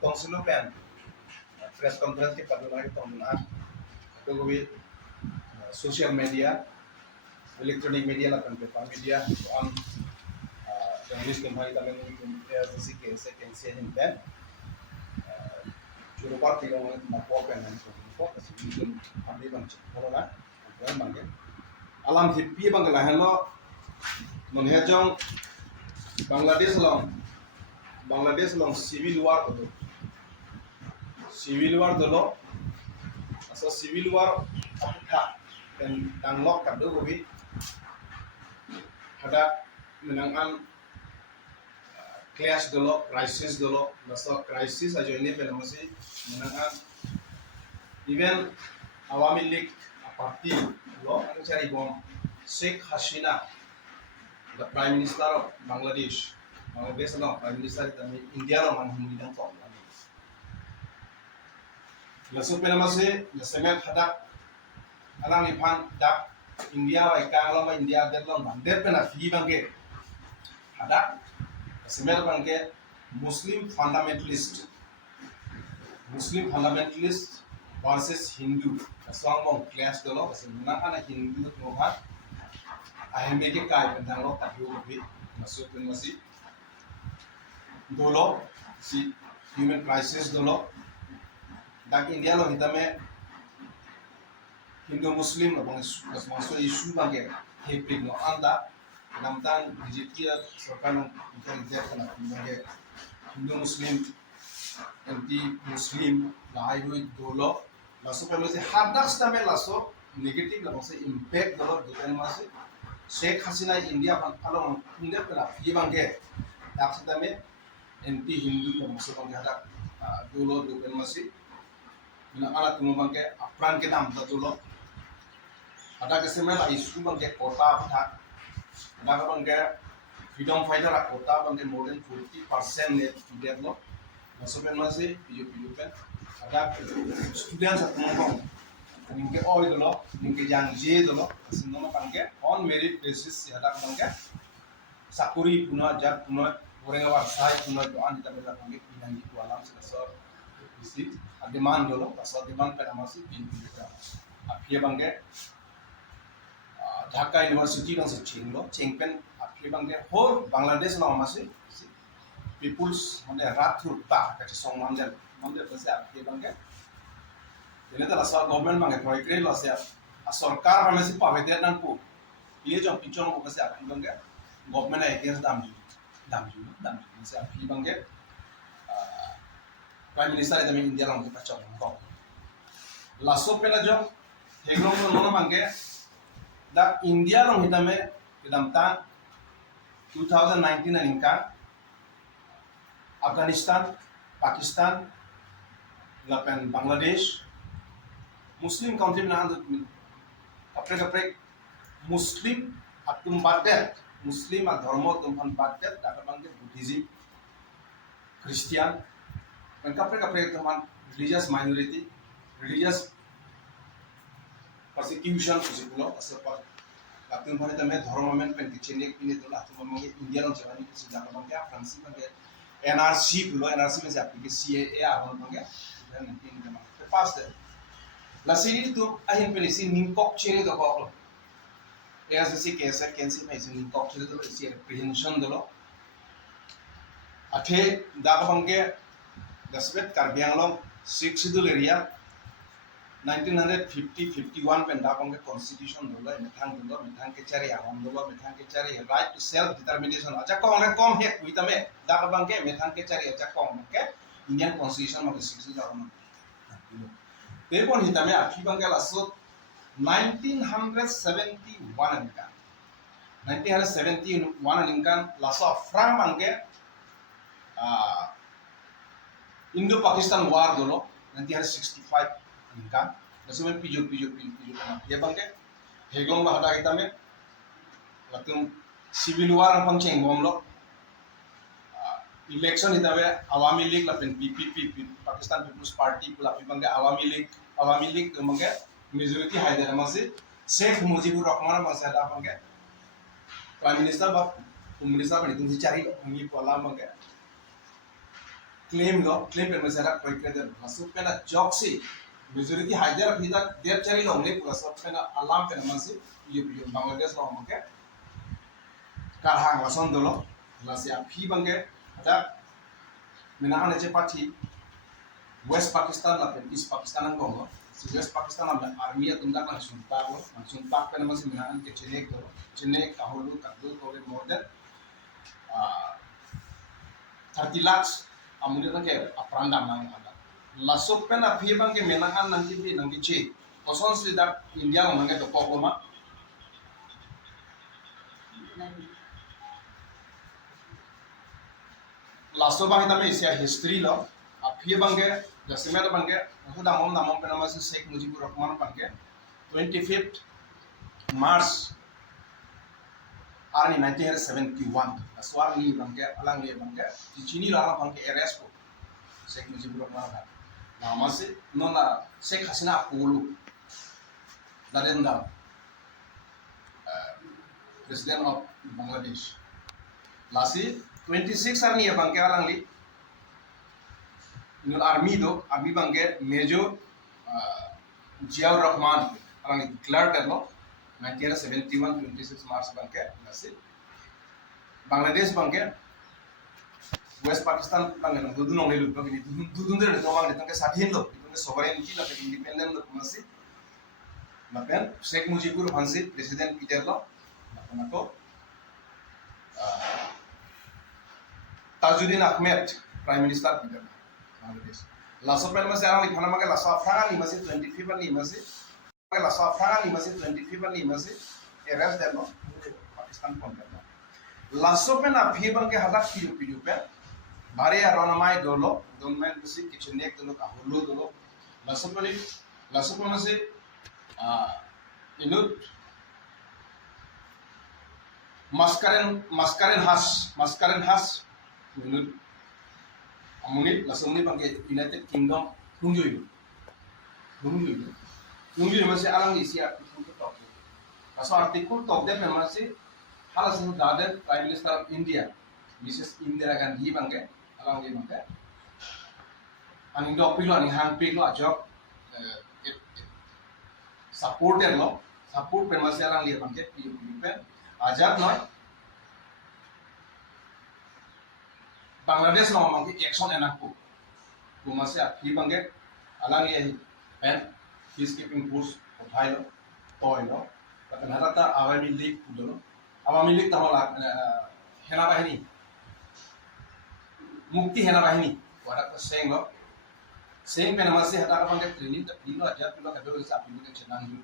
tongsilu pen press conference ke paduna ke tongna to gobi social media electronic media la kan paper media am journalist ke bhai talen ARCC ke second se hin pen churu parti lo na po pen nan ko kasi yun ambi bang corona ko mangke alam hippie bang la hello menghejong Bangladesh long civil war dolo asa civil war apka dan danglok kado gobi hada menangan clash dolo crisis dolo masa crisis aja ini pen masih menangan even Awami League party lo anu cari bom Sheikh Hasina the Prime Minister of Bangladesh no Prime Minister kami India lo man himidang ko lasu pena masih semet hadak alang ipan dak India wa ikang lo India det lo mandir pena fi bangke hadak semet bangke Muslim fundamentalist versus Hindu aswang bong clash dolo sebenarnya ana Hindu no ha ahme ke kai pendang lo tak bi masuk pen masih dolo si human crisis dolo dak India lo hitame Hindu Muslim lo bang masuk isu bangke heprik no anda namtan dijitia sorkan intelligence kana bangke Hindu Muslim anti Muslim lahai hui dolo masuk pen masih hadas tame laso negatif lo masih impact dolo dukan masih Sheikh Hasina India kalau India pernah ये बंगे दाक्षिता में anti Hindu yang masuk bangke ada dulu dukan masih mina alat tuh bangke apran ke nam dulu ada kesemai lah isu bangke kota ada bangke freedom fighter kota bangke more than 40% net India lo masuk pen masih piu pen ada student satu ngomong ninke oi dolo ninke yang je dolo sinoma bangke on merit basis ya dak bangke sakuri puna jak puna gorenga war sai puna doan kita bela bangke pinang itu alam sedasar visit demand dolo pasal demand pada masih pin kita apia bangke Dhaka University nang sechinglo chengpen apia bangke whole Bangladesh nang masih people's mane rathur ta kachi song manjal pase apia bangke ini adalah soal government mangai proyek ini loh siap, सरकार हमें से पावे दे नंग को ये जो picture को कैसे आप बंगे गवर्नमेंट है अगेंस्ट दाम से आप बंगे प्राइम मिनिस्टर है तमें इंडिया लोग के पास चलते हैं लास्ट पे ना जो हेगलों को नोना बंगे दा इंडिया लोग हिता में इधमता 2019 इनका अफगानिस्तान पाकिस्तान लपेन बांग्लादेश Muslim country में कपड़े मुस्लिम तुम बातें मुस्लिम धर्म तुम बातें दाखिल बंगे बुद्धिज्म क्रिश्चियन कपड़े तुम religious minority religious persecution कुछ असर पर तुम भरे तमें धर्म में पेन किचने पिने तो लातुम बंगे इंडिया लोग चलाने किसी दाखिल बंगे फ्रांस बंगे NRC में से आपके CAA आवन बंगे तो पास है Lasiri tu ahin penisi ningkok ciri tu kau, ya sesi kesa kensi mai sini ningkok ciri tu isi apprehension dulu. Athe dah bangke gasbet karbiang long 6 dulu area 1950-51 pen dah bangke constitution dulu, metang ke cari awam dulu, metang ke cari right to self determination. Aja kau orang kom hek kita me dah bangke metang ke cari aja kau bangke Indian constitution mau 6 dulu. Tepon hitame api bangke lasut 1971 angka 1971 angka laso Frank bangke Indo-Pakistan war dulu 1965 angka laso men piju ya bangke heglong bahada hitame latung civil war ang pangceng bom lo election hitame Awami League la pen PPP Pakistan People's Party pula bangke Awami League bangke majority haidar masih Sheikh Mujibur Rahman masih ada bangke Prime Minister ba Minister bani tung cari ngi pola bangke claim pen masara proyek der masuk pena joksi majority hajar hida der chari long le plus pena alam pena masi yu Bangladesh lo mangke karhang lason dolo lasi api bangke ada minahan aja parti West Pakistan la pen East Pakistan ang gongo si West Pakistan la army at tundak langsung tak pena masi minahan ke Chennai kahulu kadul kore more than 30 lakhs amunir na ke aprandam nang ada lasok pen api bangke minahan nanti che oson sida India mangke to kokoma lasto bang kita Asia history lo api bangke jasime to bangke aku damom pena masi Sheikh Mujibur Rahman bangke 25th March Arni 1971 aswar ni bangke alang ni bangke di sini lah bangke arrest ko Sheikh Mujibur Rahman nama si nona Sheikh Hasina Akulu Narendra President of Bangladesh lasi 26 arni bangke alang li nur army bangke Major Ziaur Rahman alang li declared karno 1971 26 March bangke nasi Bangladesh bangke West Pakistan bangke dudun nong lelu bangke dudun der nomang ditangke sadhin lo ditangke sovereignty la independent lo nasi napen Sheikh Mujibur Hansi president Peter lo nato Tajuddin Ahmed prime minister Peter Bangladesh laso pen mase arang li khana mage laso afranga ni mase 25 ni mase laso afranga ni mase 25 ni mase arrest der no Pakistan konten laso pen api bangke hadak piu pen bare arona mai dolo don men bisi kitchen nek dolo kahulu dolo laso pen mase inut maskaren has inut amunit laso ni bangke United Kingdom nungjoy masih alang isi artikel top. Kaso artikel top dia memang sih halas itu ada Prime Minister of India, Mrs. Indira Gandhi bangke alang dia bangke. Aning dok pilo aning hang pilo ajok support memang sih alang dia bangke pen ajak noi Bangladesh lo bangke action enak ku masih api bangke alang dia pen peacekeeping force uthai lo toy lo kan harata Awami League kudo Awami League tahola hena bahini mukti hena bahini wadak seng pe namase hata ka bangke training dino aja pilo ka do sa api ke chenan hu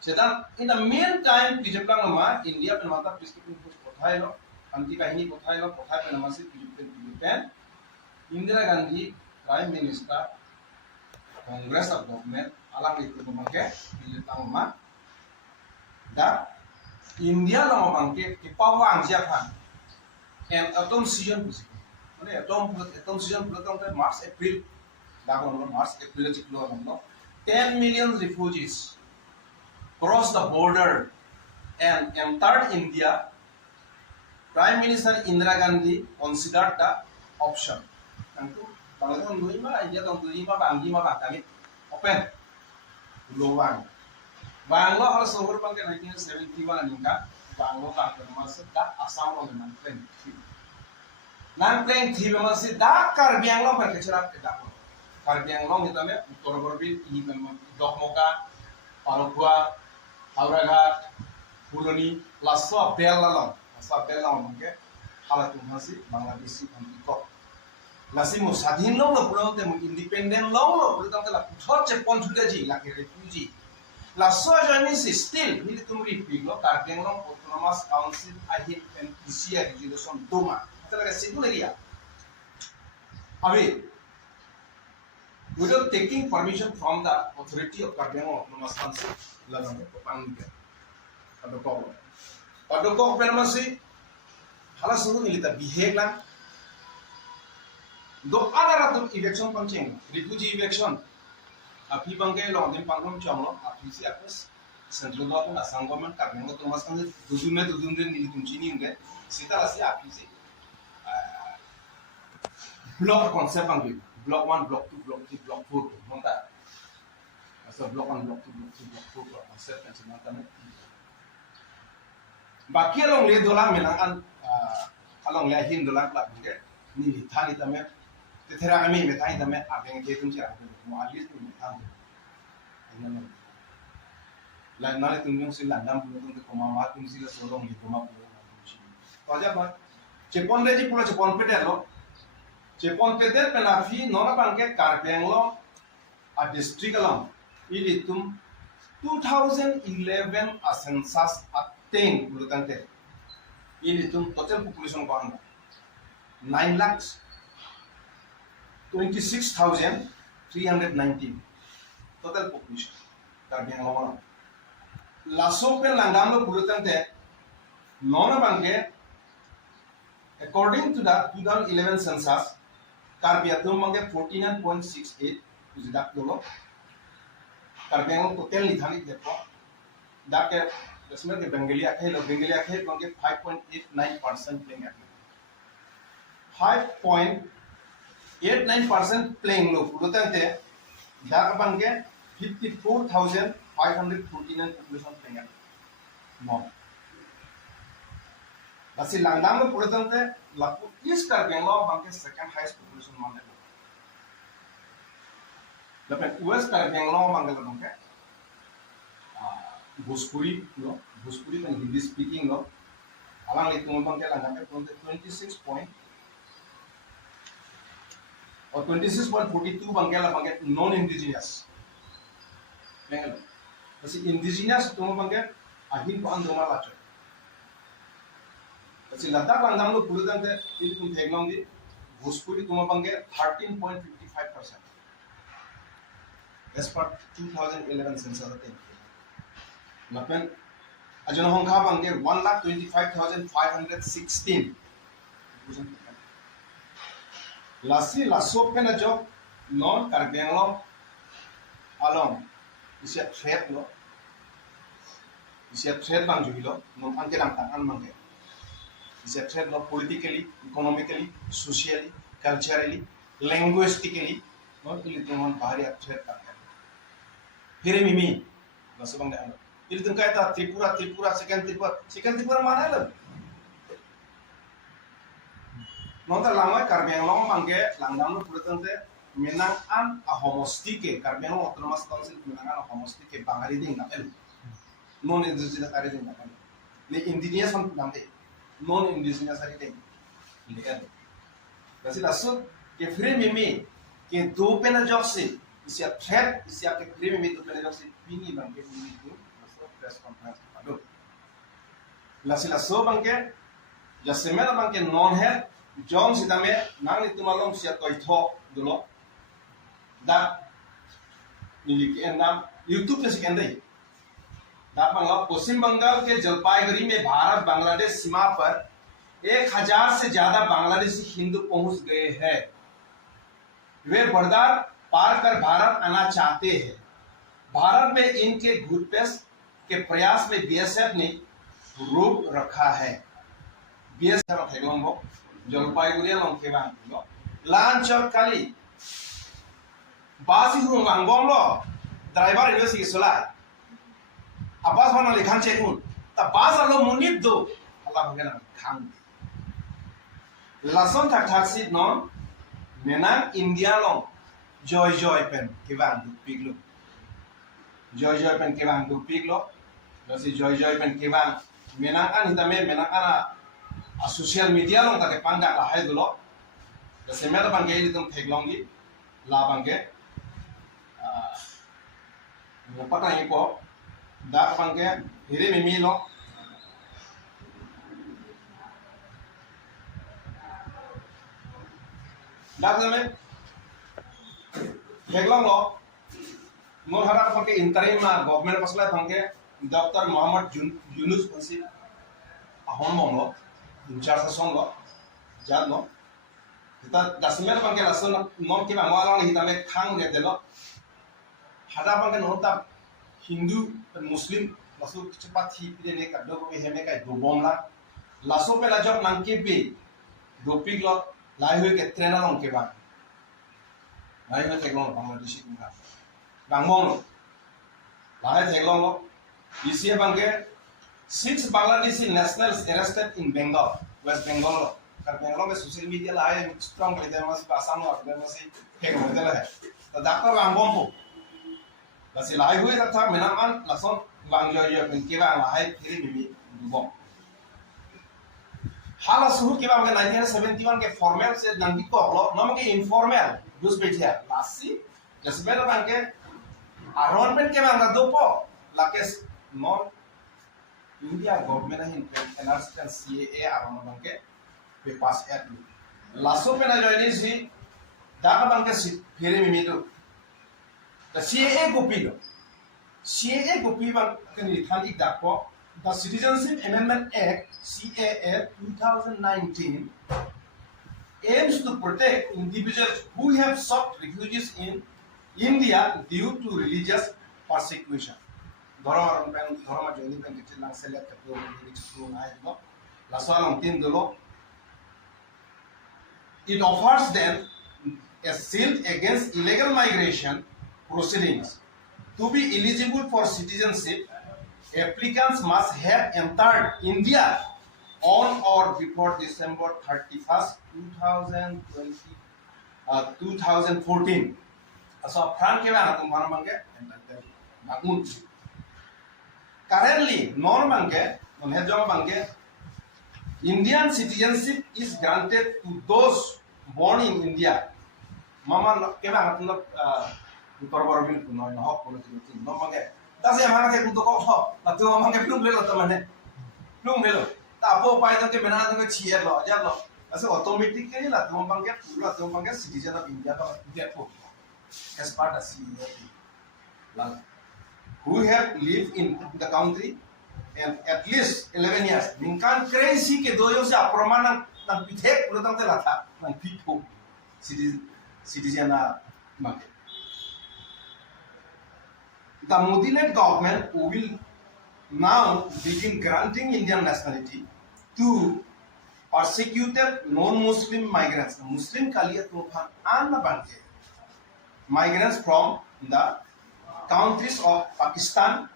sedan in the meantime kijaplang ma India pe mata peacekeeping force uthai lo anti bahini uthai pe namase pen Indira Gandhi prime minister Congress of government alang itu bangke bilitang ma da India lo bangke ki pawang siapa and atom season mane atom season pulang ke March April dagon March April ciklo no 10 million refugees cross the border and entered India. Prime Minister Indira Gandhi considered the option tentu Bangladesh doi ma India tong doi ma banggi ma kami open luang Banglo hal sohor bangke 1971 ningka Banglo bangke masuk da Assam lo nang pleng thi masih da Karbi Anglong bangke cerap ke da Karbi Anglong itu me Uttar Gorbit ini Dokmoka Palokua Hauraghat Puloni Lasso Bella bangke halat masih Bangladeshi antiko Lasimu sadhin long lo pulang temu independent long lo pulang temu la puthot che pon sudah ji lagi refugee la so joini still hili tumri piglo Karbi Anglong Autonomous Council ahit and PCA resolution doma talaga situ area abe without taking permission from the authority of Karbi Anglong Autonomous Council lagamnya pangge Padoko masih halas sungguh militer biheglang do ada ratu election pancing refugee election api bangke lo din pangrom chonglo api si apas central government asam government Karbi Anglong Autonomous Council dudun den nili tumchini nge sita lasi api si block concept bang block 1 block 2 block 3 block 4 nonta so block 1 block 2 block 3 block 4 concept kan nonta me baki along le dolang menang an along le hin dolang klap ke ni thani tame te thera ami me thani tame abeng ke tum chira mo alis tum tham ainano la nale tum yung sila dam tum te koma ma tum sila sorong ni koma pu to aja ba chepon reji pula chepon pete lo chepon pete pena fi nona bangke karpeng lo a district along ili tum 2011 a census attain bulutante ili tum total population ko anga 9,26,319 total population karpeng lo laso pe langam lo bulutante nona bangke according to the 2011 census karbiatum bangke 49.68 kujidak dolo karbiang total nithani depo dake dasmer ke bengalia ke bangke 5.89% playing at 5.89% playing lo purutante dak bangke 54,549 population playing at no Basi langdang lo purutante laku is karbiang lo bangke second highest population mande lo Lepas US karbiang lo bangke lo bangke Bhojpuri kan Hindi speaking lo alang itu bangke langdang ke 26.42 bangke la bangke non indigenous bangke basi indigenous itu bangke ahin ko andoma lacho Basi Ladakh langdang lo purutante itu tum technology Bhojpuri tuma bangke 13.55% as per 2011 census attain lapen ajana hongkha bangke 1,25,516 lasi laso pena job non karbiang lo along isia threat bang juhilo non anke lang tangan mangke is a threat not politically, economically, socially, culturally, linguistically, not only to one bahari threat करते हैं. फिर मिमी, बस बंदे आना. इल तुम कहता Tripura second Tripura माना है लो. नौता लांगा karbiang long mangke langdang lo purutante menang an a homostike karbiang lo autonomous council menang an a homostike bangari ding na elu. Non indigenous ari ding na elu. Le indigenous man nante. Non indigenous ari ding. Lihat. Kasi langsung ke free mimi ke do pena joksi isia threat isia ke free mimi do pena joksi pini bangke mimi do langsung press conference ado. Langsung bangke jasemela bangke non head Jong si tame nang itu malong siya toitho dulu, dah niliki endam YouTube पे सिकंदे, dah Bengal पश्चिम बंगाल के जलपाईगुड़ी में भारत बांग्लादेश सीमा पर 1,000 से ज्यादा बांग्लादेशी हिंदू पहुंच गए हैं। वे बर्दार पार कर भारत आना चाहते हैं। भारत में इनके घुसपैठ के प्रयास में बीएसएफ ने रोक रखा है। बीएसएफ ठेगोंगो जलपाईगुड़ी लंके बांगलो लांचर काली बासी हुं गांगोंगलो ड्राइवर इनवेसी सोला अब्बास वाला लिखान चेकुन ता बास आलो मुनिब दो अल्लाह भगेना खान लासन थाकथासी नॉन मेनांग इंडिया लोंग जॉय पेन केवांग दु पिगलो जॉय पेन केवांग दु पिगलो लसी जॉय पेन केवांग मेनांग आन हितामे मेनांग आना social media long tak pangga la hai dulo da semela bangge ni tum theglongi la bangge pata ni ko da bangge hire mimi lo da me theglong lo mon hara bangge interim government pasla bangge Dr. Muhammad Yunus Bansi ahon mong lo Incarsa song lo, jad lo. Kita dasmer bangke lasun nom ki bang walang kita me khang ne delo. Hada bangke nota Hindu dan Muslim lasu cepat hi pide ne kaddo ko heme kai do bom la. Laso pe la job nangke be do pig lo lai hui ke trena long ke ba lai hui thek long Bangladesh ku ka bangmong lai thek long isi bangke 6 Bangladeshi nationals arrested in Bengal West Bengal kar Bengal में social media lai strong le de mas asam no de mas thek mo de la hai ta dakar bangmong ko lasi lai hui ta tha menaman lason bang yo yo ke ba lai thiri mi bong hala suhu ke bang 1971 ke formal se nangdi ko lo nom ke informal dus betia lasi jasbela bang ke aron pen ke bang do po lakes non India government hin NRC and CAA aron bang ke pe pass act laso pe na join si daga bang ke fere mi do the CAA copy bang ke ni thali dak po The Citizenship Amendment Act (CAA) 2019 aims to protect individuals who have sought refuge in India due to religious persecution. It offers them a shield against illegal migration proceedings. To be eligible for citizenship, applicants must have entered India on or before December 31st, 2014. So, currently, Indian citizenship is granted to those born in India. Mama, Tasi yang mana saya untuk kau, lalu orang ke belum lelo teman belum lelo. Tak apa pai tu ke mana tu ke cier lo, ajar lo. Asal otomatik ni lah, orang ke pula, orang ke citizen of India tu dia pun as part of CEA. Who have lived in the country and at least 11 years. Mingkan crazy ke doyo se aproman nang pithek pula tang telata nang people citizen na mak. The Modi-led government will now begin granting Indian nationality to persecuted non-Muslim migrants. Muslim kaliyat mufan anna banke migrants from the countries of Pakistan,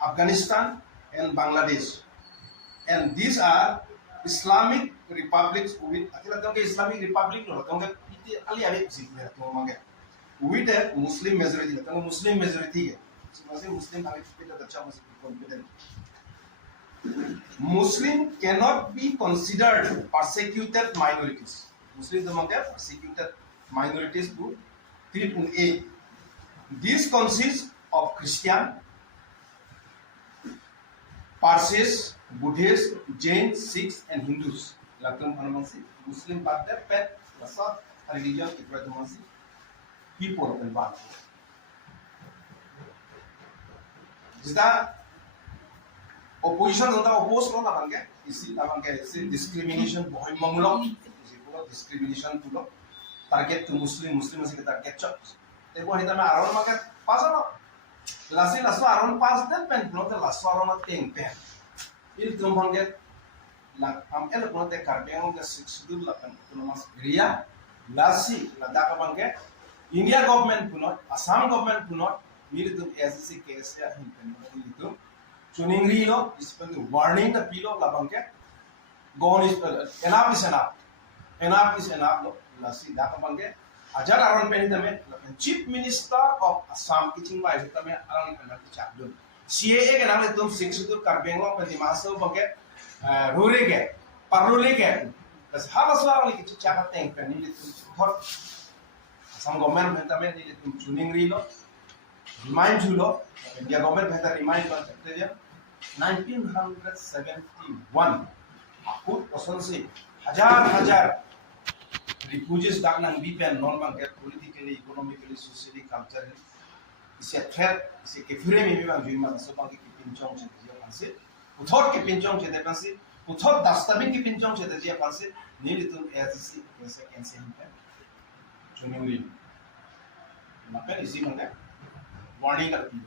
Afghanistan, and Bangladesh. And these are Islamic republics with Islamic republic with a Muslim majority. Muslim majority. Muslim cannot be considered persecuted minorities. Muslim persecuted minorities to 3.8. This consists of Christian, Parsis, Buddhists, Jains, Sikhs, and Hindus. Muslim pet religion people of the world. Jika opposition untuk oppose lo na bangke, isi discrimination bohong mengulong, isi discrimination tu lo target tu Muslim masih kita catch-up. Tapi wanita me aron makan pasal lo, lasu aron pas dan pen pulau lasu aron mat pen. Il tu bangke, am el pulau karbiang ke sixty lah pen pulau mas Ria, lasi ladaka bangke, India government pulau, Assam government pulau. Militum ऐसे कैसे militum tuning rilo इसमें warning the pilo labangke gone is enough is enough lo lasi dak bangke ajar aron pen tame chief minister of Assam kitchen wise tame aron pen chapdun CAA ke naam tum siksudur karbengo pen dimaso bangke rure ke parule ke bas halaswa li kitchen chapa teng pen militum thot Assam government pen tame militum tuning rilo remind you lo India government better remind कर सकते हैं 1971 akut osan se हजार refugees dak nang bipen non bang politically economically socially culturally ise threat ise ke fure mi bang jui ma so bang ki pinchong se dia panse uthot ke pinchong se de panse uthot dastabin ki pinchong se de dia panse nilitum as ise cancel है चुनिंग maka isi mana warning करती है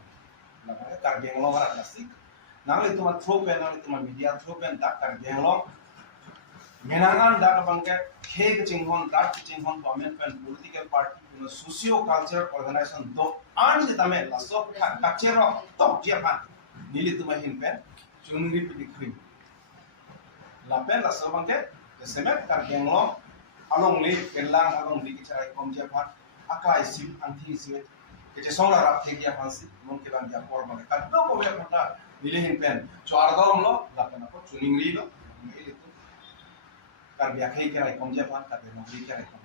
मगर कर देंगे वाला नसीब नाले तुम्हारा थ्रो पे नाले तुम्हारा मीडिया थ्रो पे दा कर देंगे menangan da bangke he ke cinghon da cinghon government and political party socio culture organization do an je tame la so ka chero to je pan nili tu mahin pen chungri pi dikri la pen la so bangke the semet ka genglo along li kelang along li kichai kom je pan akai sim anthi sim ke je song la rap the ya pan si mon ke bang ya por bangke ka do ko ya pan nili hin pen cho ardolom lo la pen ko chungri lo nili tu kar biakhei kerai kom je pan kar nokri kerai